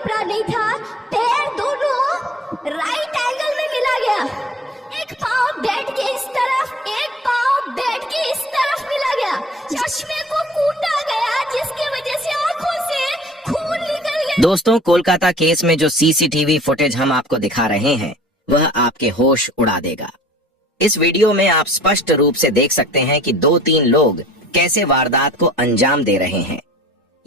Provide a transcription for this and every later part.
अपराध नहीं था। पैर दोनों राइट एंगल में मिला गया, एक पाँव बेड के इस तरफ, एक पाँव बेड के इस तरफ मिला गया। चश्मे को कूटा गया जिसकी वजह से आंखों से खून निकल गया। दोस्तों, कोलकाता केस में जो सीसीटीवी फुटेज हम आपको दिखा रहे हैं वह आपके होश उड़ा देगा। इस वीडियो में आप स्पष्ट रूप से देख सकते हैं कि 2-3 लोग कैसे वारदात को अंजाम दे रहे हैं।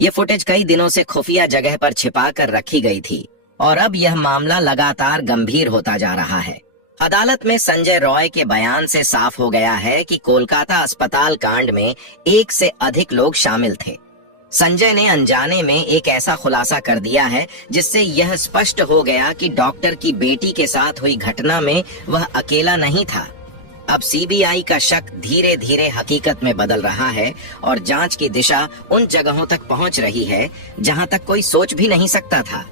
ये फुटेज कई दिनों से खुफिया जगह पर छिपा कर रखी गई थी और अब यह मामला लगातार गंभीर होता जा रहा है। अदालत में संजय रॉय के बयान से साफ हो गया है कि कोलकाता अस्पताल कांड में 1 से अधिक लोग शामिल थे। संजय ने अनजाने में एक ऐसा खुलासा कर दिया है जिससे यह स्पष्ट हो गया कि डॉक्टर की बेटी के साथ हुई घटना में वह अकेला नहीं था। अब सीबीआई का शक धीरे धीरे हकीकत में बदल रहा है और जांच की दिशा उन जगहों तक पहुंच रही है जहां तक कोई सोच भी नहीं सकता था।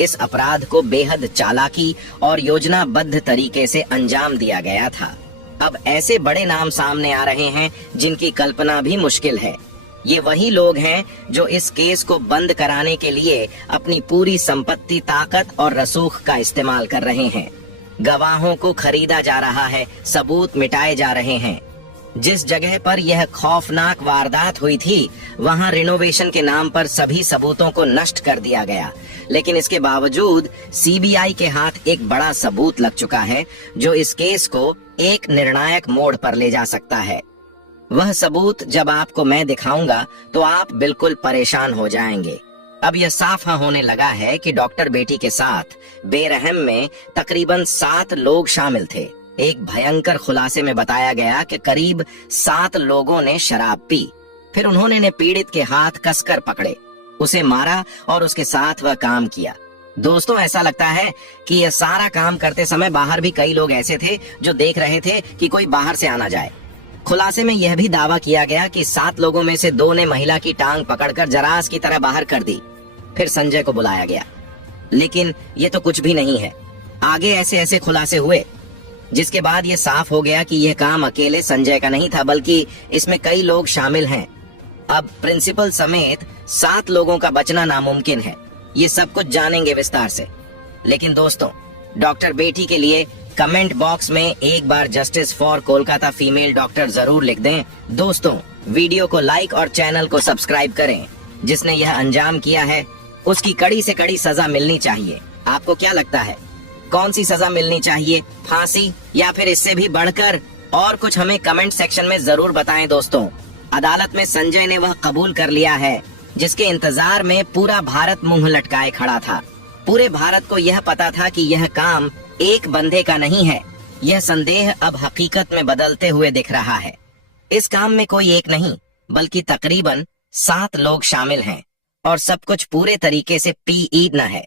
इस अपराध को बेहद चालाकी और योजनाबद्ध तरीके से अंजाम दिया गया था। अब ऐसे बड़े नाम सामने आ रहे हैं जिनकी कल्पना भी मुश्किल है। ये वही लोग हैं जो इस केस को बंद कराने के लिए अपनी पूरी संपत्ति, ताकत और रसूख का इस्तेमाल कर रहे हैं। गवाहों को खरीदा जा रहा है, सबूत मिटाए जा रहे हैं। जिस जगह पर यह खौफनाक वारदात हुई थी वहां रिनोवेशन के नाम पर सभी सबूतों को नष्ट कर दिया गया, लेकिन इसके बावजूद सीबीआई के हाथ एक बड़ा सबूत लग चुका है जो इस केस को एक निर्णायक मोड़ पर ले जा सकता है। वह सबूत जब आपको मैं दिखाऊंगा तो आप बिल्कुल परेशान हो जाएंगे। अब यह साफ होने लगा है कि डॉक्टर बेटी के साथ बेरहम में तकरीबन 7 लोग शामिल थे। एक भयंकर खुलासे में बताया गया कि करीब 7 लोगों ने शराब पी, फिर उन्होंने पीड़ित के हाथ कसकर पकड़े, उसे मारा और उसके साथ वह काम किया। दोस्तों, ऐसा लगता है कि यह सारा काम करते समय बाहर भी कई लोग ऐसे थे जो देख रहे थे कि कोई बाहर से आना जाए। खुलासे में यह भी दावा किया गया कि 7 लोगों में से 2 ने महिला की टांग पकड़कर जरास की तरह बाहर कर दी। फिर संजय को बुलाया गया, लेकिन ये तो कुछ भी नहीं है। आगे ऐसे ऐसे खुलासे हुए जिसके बाद ये साफ हो गया कि यह काम अकेले संजय का नहीं था, बल्कि इसमें कई लोग शामिल हैं। अब प्रिंसिपल समेत 7 लोगों का बचना नामुमकिन है। ये सब कुछ जानेंगे विस्तार से। लेकिन दोस्तों, डॉक्टर बेटी के लिए कमेंट बॉक्स में एक बार justice for Kolkata female doctor जरूर लिख दें। दोस्तों, वीडियो को लाइक और चैनल को सब्सक्राइब करें। जिसने यह अंजाम किया है उसकी कड़ी से कड़ी सजा मिलनी चाहिए। आपको क्या लगता है, कौन सी सजा मिलनी चाहिए? फांसी या फिर इससे भी बढ़कर और कुछ? हमें कमेंट सेक्शन में जरूर बताएं। दोस्तों, अदालत में संजय ने वह कबूल कर लिया है जिसके इंतजार में पूरा भारत मुंह लटकाए खड़ा था। पूरे भारत को यह पता था कि यह काम एक बंदे का नहीं है। यह संदेह अब हकीकत में बदलते हुए दिख रहा है। इस काम में कोई एक नहीं बल्कि तकरीबन 7 लोग शामिल हैं और सब कुछ पूरे तरीके से PE है।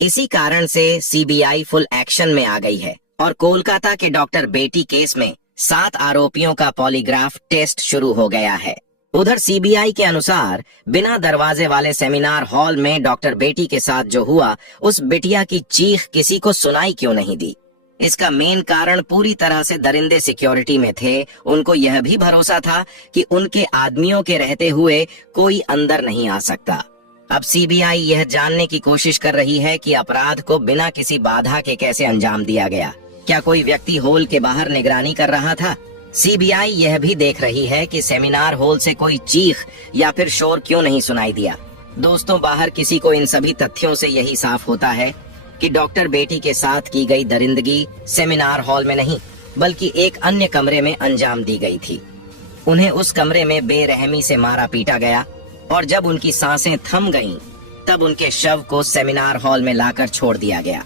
इसी कारण से सीबीआई फुल एक्शन में आ गई है और कोलकाता के डॉक्टर बेटी केस में 7 आरोपियों का पॉलीग्राफ टेस्ट शुरू हो गया है। उधर सीबीआई के अनुसार बिना दरवाजे वाले सेमिनार हॉल में डॉक्टर बेटी के साथ जो हुआ, उस बिटिया की चीख किसी को सुनाई क्यों नहीं दी? इसका मेन कारण पूरी तरह से दरिंदे सिक्योरिटी में थे। उनको यह भी भरोसा था कि उनके आदमियों के रहते हुए कोई अंदर नहीं आ सकता। अब सीबीआई यह जानने की कोशिश कर रही है कि अपराध को बिना किसी बाधा के कैसे अंजाम दिया गया। क्या कोई व्यक्ति हॉल के बाहर निगरानी कर रहा था? सीबीआई यह भी देख रही है कि सेमिनार हॉल से कोई चीख या फिर शोर क्यों नहीं सुनाई दिया। दोस्तों, बाहर किसी को इन सभी तथ्यों से यही साफ होता है कि डॉक्टर बेटी के साथ की गई दरिंदगी सेमिनार हॉल में नहीं बल्कि एक अन्य कमरे में अंजाम दी गई थी। उन्हें उस कमरे में बेरहमी से मारा पीटा गया और जब उनकी सांसें थम गईं, तब उनके शव को सेमिनार हॉल में लाकर छोड़ दिया गया।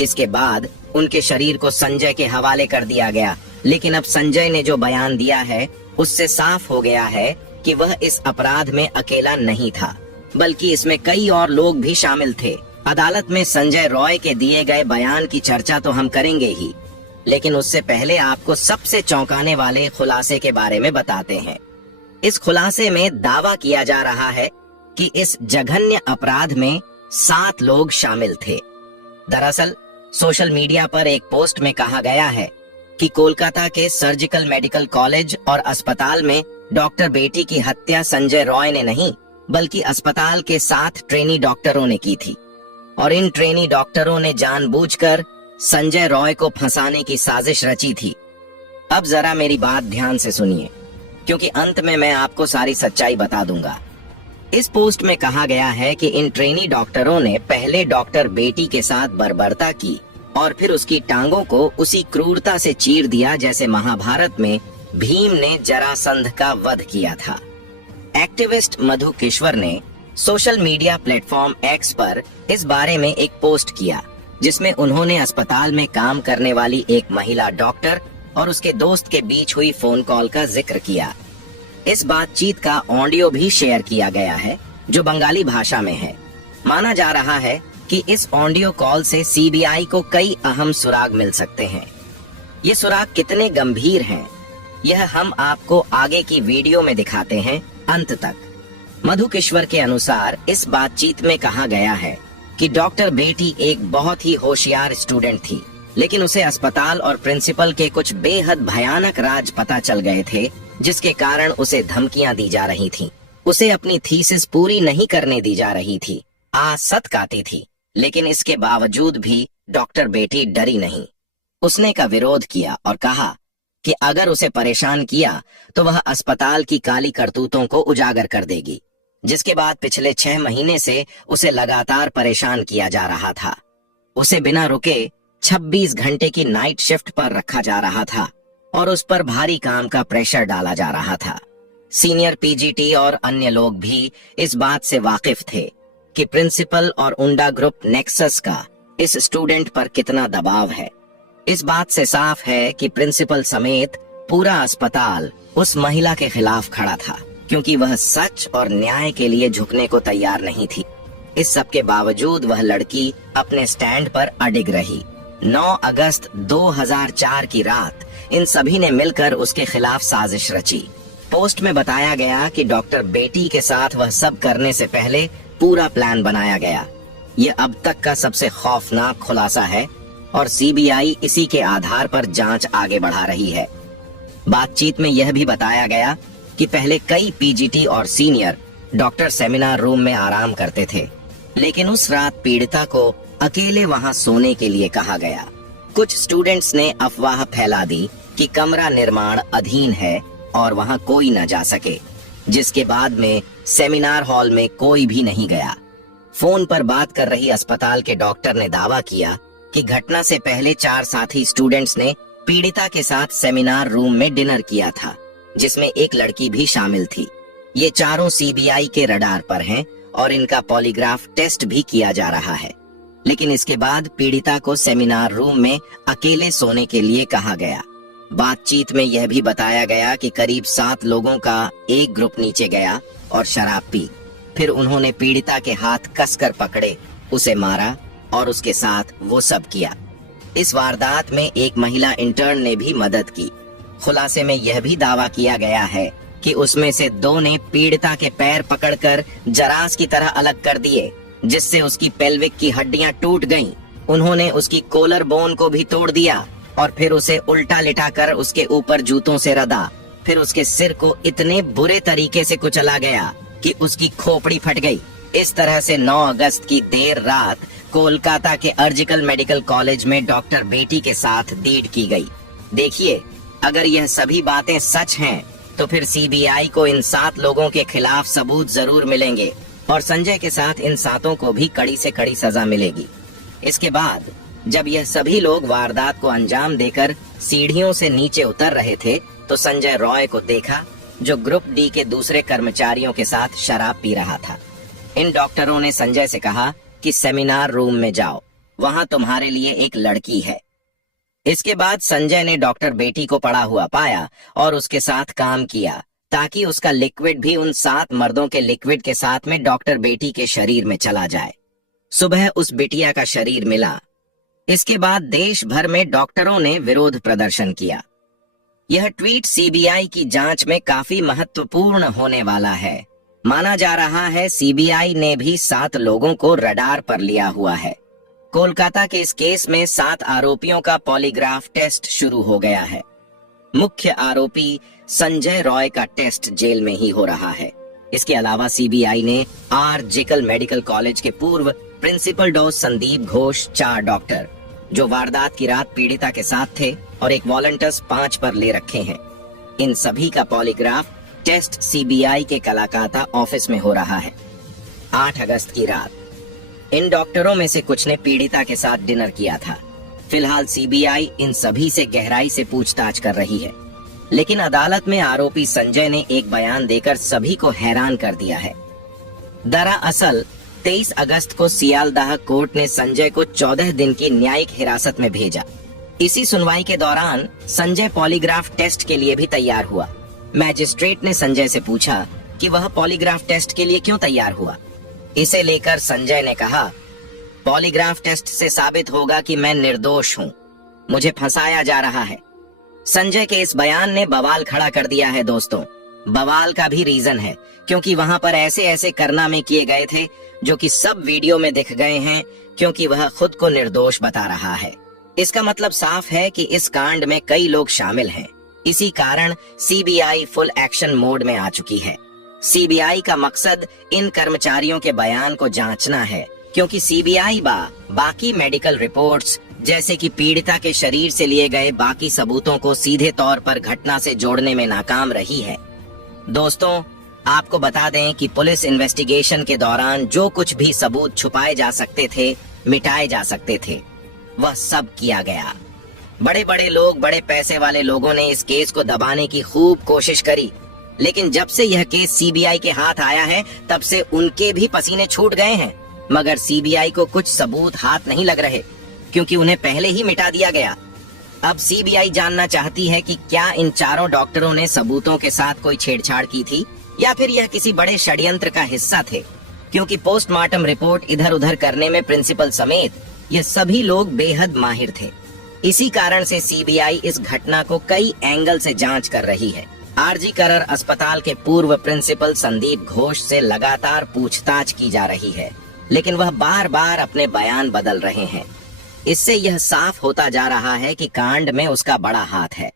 इसके बाद उनके शरीर को संजय के हवाले कर दिया गया। लेकिन अब संजय ने जो बयान दिया है उससे साफ हो गया है कि वह इस अपराध में अकेला नहीं था, बल्कि इसमें कई और लोग भी शामिल थे। अदालत में संजय रॉय के दिए गए बयान की चर्चा तो हम करेंगे ही, लेकिन उससे पहले आपको सबसे चौंकाने वाले खुलासे के बारे में बताते हैं। इस खुलासे में दावा किया जा रहा है कि इस जघन्य अपराध में 7 लोग शामिल थे। दरअसल सोशल मीडिया पर एक पोस्ट में कहा गया है कि कोलकाता के सर्जिकल मेडिकल कॉलेज और अस्पताल में डॉक्टर बेटी की हत्या संजय रॉय ने नहीं बल्कि अस्पताल के 7 ट्रेनी डॉक्टरों ने की थी। और इन ट्रेनी डॉक्टरों ने जानबूझकर संजय रॉय को फंसाने की साजिश रची थी। अब जरा मेरी बात ध्यान से सुनिए, क्योंकि अंत में मैं आपको सारी सच्चाई बता दूंगा। इस पोस्ट में कहा गया है कि इन ट्रेनी डॉक्टरों ने पहले डॉक्टर बेटी के साथ बर्बरता की और फिर उसकी टांगों को उसी क्रूरता से चीर दिया जैसे महाभारत में भीम ने जरासंध का वध किया था। एक्टिविस्ट मधु किश्वर ने सोशल मीडिया प्लेटफॉर्म एक्स पर इस बारे में एक पोस्ट किया, जिसमें उन्होंने अस्पताल में काम करने वाली एक महिला डॉक्टर और उसके दोस्त के बीच हुई फोन कॉल का जिक्र किया। इस बातचीत का ऑडियो भी शेयर किया गया है, जो बंगाली भाषा में है। माना जा रहा है कि इस ऑडियो कॉल से सीबीआई को कई अहम सुराग मिल सकते हैं। ये सुराग कितने गंभीर हैं, यह हम आपको आगे की वीडियो में दिखाते हैं अंत तक। मधु किश्वर के अनुसार इस बातचीत में कहा गया है कि डॉक्टर बेटी एक बहुत ही होशियार स्टूडेंट थी, लेकिन उसे अस्पताल और प्रिंसिपल के कुछ बेहद भयानक राज पता चल गए थे, जिसके कारण उसे धमकियां दी जा रही थीं। उसे अपनी थीसिस पूरी नहीं करने दी जा रही थी, सत काती थी, लेकिन इसके बावजूद भी डॉक्टर बेटी डरी नहीं। उसने का विरोध किया और कहा कि अगर उसे परेशान किया तो वह अस्पताल की काली करतूतों को उजागर कर देगी, जिसके बाद पिछले 6 महीने से उसे लगातार परेशान किया जा रहा था। उसे बिना रुके 26 घंटे की नाइट शिफ्ट पर रखा जा रहा था और उस पर भारी काम का प्रेशर डाला जा रहा था। सीनियर पीजीटी और अन्य लोग भी इस बात से वाकिफ थे कि प्रिंसिपल और उंडा ग्रुप नेक्सस का इस स्टूडेंट पर कितना दबाव है। इस बात से साफ है कि प्रिंसिपल समेत पूरा अस्पताल उस महिला के खिलाफ खड़ा था, क्योंकि वह सच और न्याय के लिए झुकने को तैयार नहीं थी। इस सब के बावजूद वह लड़की अपने स्टैंड पर अडिग रही। 9 अगस्त 2004 की रात इन सभी ने मिलकर उसके खिलाफ साजिश रची। पोस्ट में बताया गया कि डॉक्टर बेटी के साथ वह सब करने से पहले पूरा प्लान बनाया गया। ये अब तक का सबसे खौफनाक खुलासा है और सीबीआई इसी के आधार पर जांच आगे बढ़ा रही है। बातचीत में यह भी बताया गया कि पहले कई पीजीटी और सीनियर डॉक्टर सेमिनार रूम में आराम करते थे, लेकिन उस रात पीड़िता को अकेले वहां सोने के लिए कहा गया। कुछ स्टूडेंट्स ने अफवाह फैला दी कि कमरा निर्माण अधीन है और वहां कोई न जा सके, जिसके बाद में सेमिनार हॉल में कोई भी नहीं गया। फोन पर बात कर रही अस्पताल के डॉक्टर ने दावा किया कि घटना से पहले 4 साथी स्टूडेंट्स ने पीड़िता के साथ सेमिनार रूम में डिनर किया था, जिसमें एक लड़की भी शामिल थी। ये चारों सीबीआई के रडार पर हैं और इनका पॉलीग्राफ टेस्ट भी किया जा रहा है। लेकिन इसके बाद पीड़िता को सेमिनार रूम में अकेले सोने के लिए कहा गया। बातचीत में यह भी बताया गया कि करीब 7 लोगों का एक ग्रुप नीचे गया और शराब पी। फिर उन्होंने पीड़िता के हाथ कसकर पकड़े, उसे मारा और उसके साथ वो सब किया। इस वारदात में एक महिला इंटर्न ने भी मदद की। खुलासे में यह भी दावा किया गया है कि उसमें से 2 ने पीड़िता के पैर पकड़कर जरास की तरह अलग कर दिए, जिससे उसकी पेल्विक की हड्डियां टूट गईं। उन्होंने उसकी कोलर बोन को भी तोड़ दिया और फिर उसे उल्टा लिटाकर उसके ऊपर जूतों से रदा। फिर उसके सिर को इतने बुरे तरीके से कुचला गया कि उसकी खोपड़ी फट गई। इस तरह से 9 अगस्त की देर रात कोलकाता के अर्जिकल मेडिकल कॉलेज में डॉक्टर बेटी के साथ डीड की गई। देखिए, अगर यह सभी बातें सच हैं, तो फिर सीबीआई को इन 7 लोगों के खिलाफ सबूत जरूर मिलेंगे और संजय के साथ इन 7 को भी कड़ी से कड़ी सजा मिलेगी। इसके बाद जब यह सभी लोग वारदात को अंजाम देकर सीढ़ियों से नीचे उतर रहे थे, तो संजय रॉय को देखा, जो ग्रुप डी के दूसरे कर्मचारियों के साथ शराब पी रहा था। इन डॉक्टरों ने संजय से कहा कि सेमिनार रूम में जाओ, वहां तुम्हारे लिए एक लड़की है। इसके बाद संजय ने डॉक्टर बेटी को पड़ा हुआ पाया और उसके साथ काम किया, ताकि उसका लिक्विड भी उन 7 मर्दों के लिक्विड के साथ में डॉक्टर बेटी के शरीर में चला जाए। सुबह उस बिटिया का शरीर मिला। इसके बाद देश भर में डॉक्टरों ने विरोध प्रदर्शन किया। यह ट्वीट सीबीआई की जांच में काफी महत्वपूर्ण होने वाला है। माना जा रहा है सीबीआई ने भी 7 लोगों को रडार पर लिया हुआ है। कोलकाता के इस केस में 7 आरोपियों का पॉलीग्राफ टेस्ट शुरू हो गया है। मुख्य आरोपी संजय रॉय का टेस्ट जेल में ही हो रहा है। इसके अलावा सीबीआई ने आर्जिकल मेडिकल कॉलेज के पूर्व प्रिंसिपल डॉस संदीप घोष, 4 डॉक्टर जो वारदात की रात पीड़िता के साथ थे और एक वॉलंटियर्स 5 पर ले रखे हैं। इन सभी का पॉलीग्राफ टेस्ट सीबीआई के कलाकाता ऑफिस में हो रहा है। 8 अगस्त की रात इन डॉक्टरों में से कुछ ने पीड़िता के साथ डिनर किया था। फिलहाल सीबीआई इन सभी से गहराई से पूछताछ कर रही है, लेकिन अदालत में आरोपी संजय ने एक बयान देकर सभी को हैरान कर दिया है। दरअसल 23 अगस्त को सियालदाह कोर्ट ने संजय को 14 दिन की न्यायिक हिरासत में भेजा। इसी सुनवाई के दौरान संजय पॉलीग्राफ टेस्ट के लिए भी तैयार हुआ। मैजिस्ट्रेट ने संजय से पूछा कि वह पॉलीग्राफ टेस्ट के लिए क्यों तैयार हुआ। इसे लेकर संजय ने कहा, पॉलीग्राफ टेस्ट से साबित होगा कि मैं निर्दोष हूँ, मुझे फंसाया जा रहा है। संजय के इस बयान ने बवाल खड़ा कर दिया है दोस्तों। बवाल का भी रीजन है क्योंकि वहां पर ऐसे ऐसे कारनामे किए गए थे जो कि सब वीडियो में दिख गए हैं, क्योंकि वह खुद को निर्दोष बता रहा है। इसका मतलब साफ है कि इस कांड में कई लोग शामिल हैं। इसी कारण सीबीआई फुल एक्शन मोड में आ चुकी है। सीबीआई का मकसद इन कर्मचारियों के बयान को जांचना है, क्योंकि सीबीआई बाकी मेडिकल रिपोर्ट्स जैसे कि पीड़िता के शरीर से लिए गए बाकी सबूतों को सीधे तौर पर घटना से जोड़ने में नाकाम रही है। दोस्तों, आपको बता दें कि पुलिस इन्वेस्टिगेशन के दौरान जो कुछ भी सबूत छुपाए जा सकते थे, मिटाए जा सकते थे, वह सब किया गया। बड़े बड़े लोग, बड़े पैसे वाले लोगों ने इस केस को दबाने की खूब कोशिश करी, लेकिन जब से यह केस सीबीआई के हाथ आया है तब से उनके भी पसीने छूट गए हैं। मगर सीबीआई को कुछ सबूत हाथ नहीं लग रहे, क्योंकि उन्हें पहले ही मिटा दिया गया। अब सीबीआई जानना चाहती है कि क्या इन 4 डॉक्टरों ने सबूतों के साथ कोई छेड़छाड़ की थी या फिर यह किसी बड़े षड्यंत्र का हिस्सा थे, क्योंकि पोस्टमार्टम रिपोर्ट इधर उधर करने में प्रिंसिपल समेत ये सभी लोग बेहद माहिर थे। इसी कारण से सीबीआई इस घटना को कई एंगल से जांच कर रही है। आरजी करर अस्पताल के पूर्व प्रिंसिपल संदीप घोष से लगातार पूछताछ की जा रही है, लेकिन वह बार बार अपने बयान बदल रहे हैं। इससे यह साफ होता जा रहा है कि कांड में उसका बड़ा हाथ है।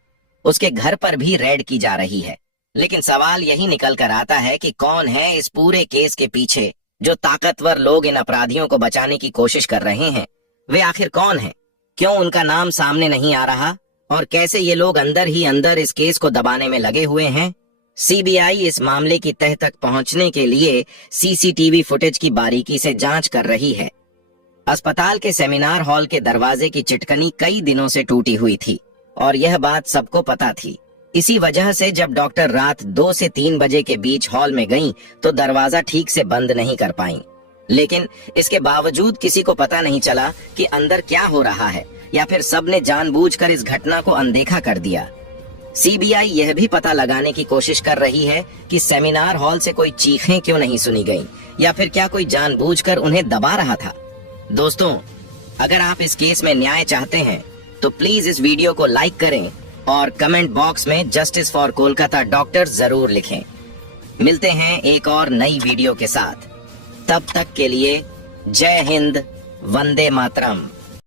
उसके घर पर भी रेड की जा रही है, लेकिन सवाल यही निकल कर आता है कि कौन है इस पूरे केस के पीछे। जो ताकतवर लोग इन अपराधियों को बचाने की कोशिश कर रहे हैं, वे आखिर कौन हैं? क्यों उनका नाम सामने नहीं आ रहा और कैसे ये लोग अंदर ही अंदर इस केस को दबाने में लगे हुए हैं? सीबीआई इस मामले की तह तक पहुंचने के लिए सीसीटीवी फुटेज की बारीकी से जांच कर रही है। अस्पताल के सेमिनार हॉल के दरवाजे की चिटकनी कई दिनों से टूटी हुई थी और यह बात सबको पता थी। इसी वजह से जब डॉक्टर रात 2 से 3 बजे के बीच हॉल में गईं, तो दरवाजा ठीक से बंद नहीं कर पाईं। लेकिन इसके बावजूद किसी को पता नहीं चला कि अंदर क्या हो रहा है, या फिर सबने जानबूझकर इस घटना को अनदेखा कर दिया। सीबीआई यह भी पता लगाने की कोशिश कर रही है कि सेमिनार हॉल से कोई चीखें क्यों नहीं सुनी गईं, या फिर क्या कोई जानबूझकर उन्हें दबा रहा था। दोस्तों, अगर आप इस केस में न्याय चाहते हैं तो प्लीज इस वीडियो को लाइक करें और कमेंट बॉक्स में जस्टिस फॉर कोलकाता डॉक्टर जरूर लिखें। मिलते हैं एक और नई वीडियो के साथ। तब तक के लिए जय हिंद, वंदे मातरम।